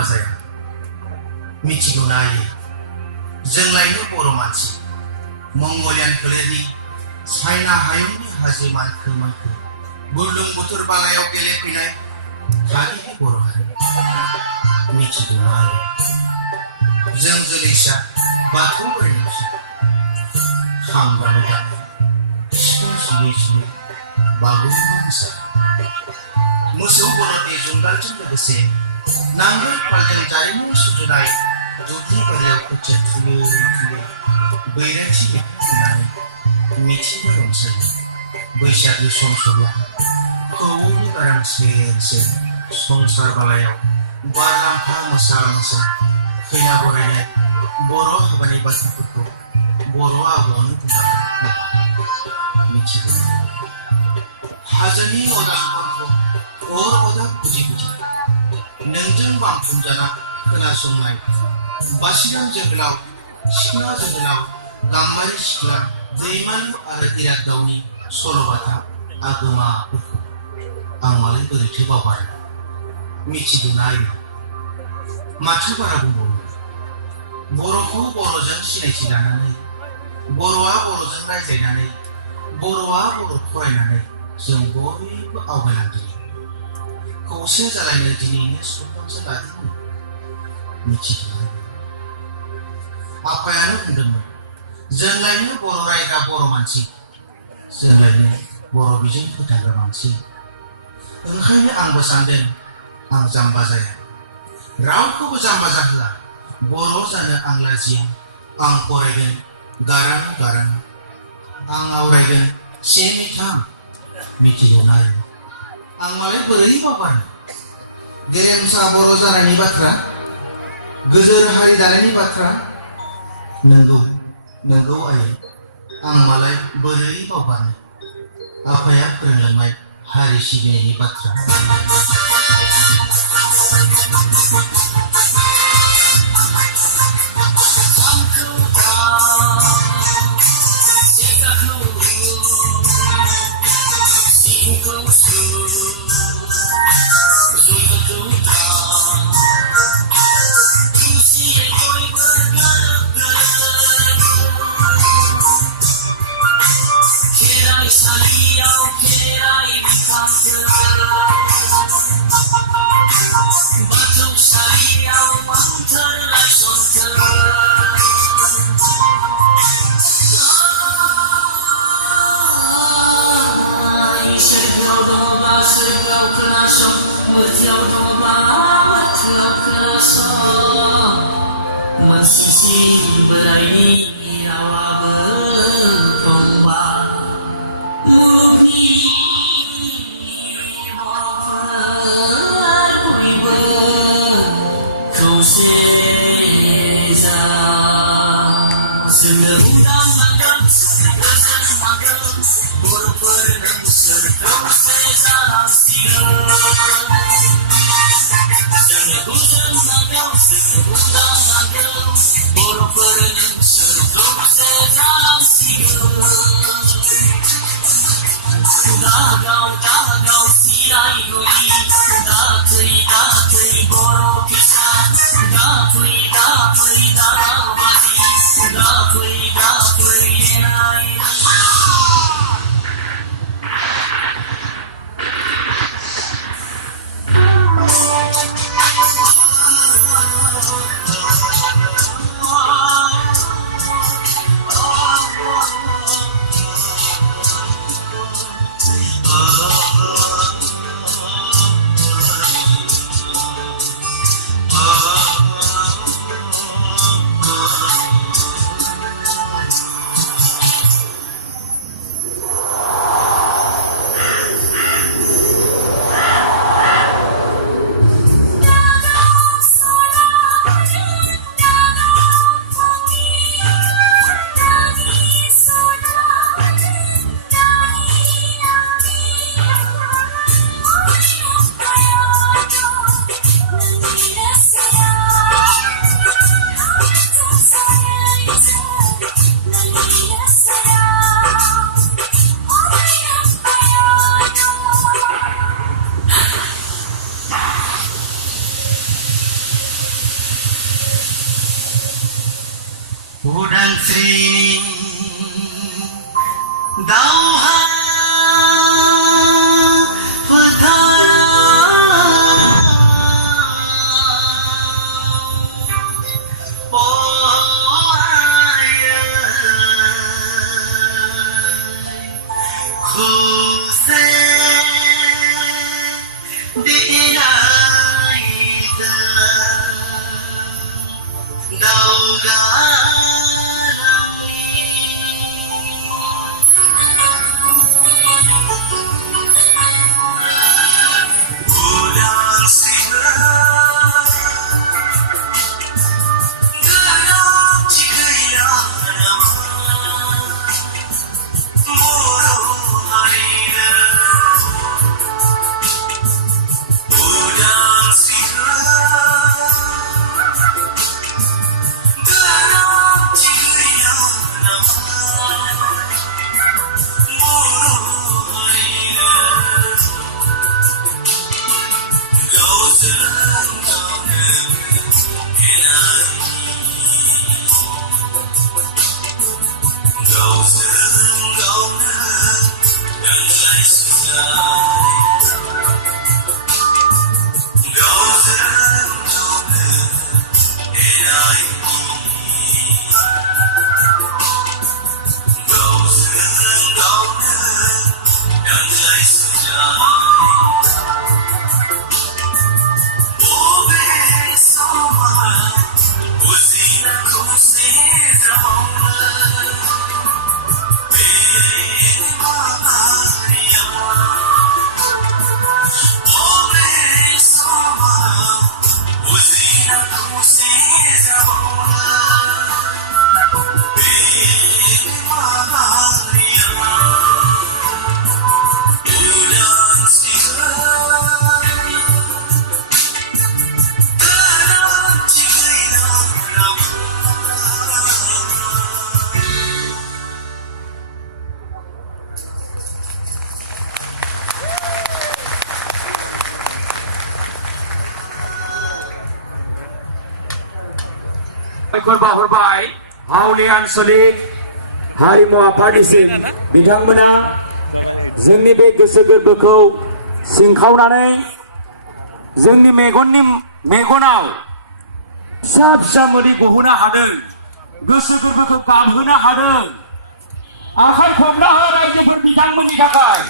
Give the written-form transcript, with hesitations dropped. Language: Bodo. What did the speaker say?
जाम्बा जाया मिथिगौ नायो जोंलायनो बर' मानसि मंगलियान फोलेरनि चाइना हायुंनि हाजो मानखो मानखो बुरलुंबुथुर बालायाव गेलेफैनाय थागिबि बर' हारि मिथिगौ नायो जों जोलैसा बाथौ बोराइनि फिसा खाम दामै दामै सिफुं सुयै सुयै बागुरुम्बा मोसायो मोसौ बलदनि जुंगालजों लोगोसे नांगोल फालजों जारिमिन सुजुनाय दुब्लि बारियाव खोथिया थुयै थुयै बैराथि होननानै मिथिंगा रंजायो बैसागु सम सब्ला खौवौनि गारां सेर सेर संसार बालायाव बारलाम्फा मोसा मोसा खैना बरायनाय बर' हाबानि बाथ्राफोरखौ बर' आबौआनो बुंलांदों मिथिगौ हाजोनि अदालफोरखौ अर अदाब गुदि गुदि नोंजों बामथुमजाना खोनासंनाय बासिराम जोहोलाव सिख्ला जोहोलाव गाम्बारि सिख्ला दैमालु आरो इरागदावनि सल'बाथा आगोमाफोरखौ आं मालाय बोरैथो बावगारनो मिथिगौ नायो माथो बारा बुंबावनो बर'खौ बर'जों सिनायथि लानानै बर'आ बर'जों रायज्लायनानै बर'आ बर' फरायनानै जों बयबो आवगायलांदों खौसे जालायनो दिनैनो सुबुंजों लादोंमोन मिथिगौ आफायानो बुंदोंमोन जोंलायनो बर' रायग्रा बर' मानसि जोंलायनो बर' बिजों फोथांग्रा मानसि ओंखायनो आंबो सानदों आं जाम्बा जाया रावखौबो जाम्बा जाहोआ बर' जानो आं लाजिया आं फरायगोन गारां गारां आं आवरायगोन से थाम मिथिगौ नायो आं मालाय बोरै बावगारनो गेरेमसा बर' जानायनि बाथ्रा गोदोर हारि दानायनि बाथ्रा नंगौ नंगौ आयै आं मालाय बोरै बावगारनो आफाया फोरोंलांनाय हारि सिबिनायनि बाथ्रा Udansri Dauha हरबाय हावलि आनसलिक हारिमु आफादनिसिम बिथांमोना जोंनि बे गोसो गोरबोखौ सिंखावनानै जोंनि मेगनाव फिसा फिसा मोदै गहोनो हादों, गोसो गोरबोखौ गाबहोनो हादों। आखाइ खबना हो रायजोफोर बिथांमोननि थाखाय।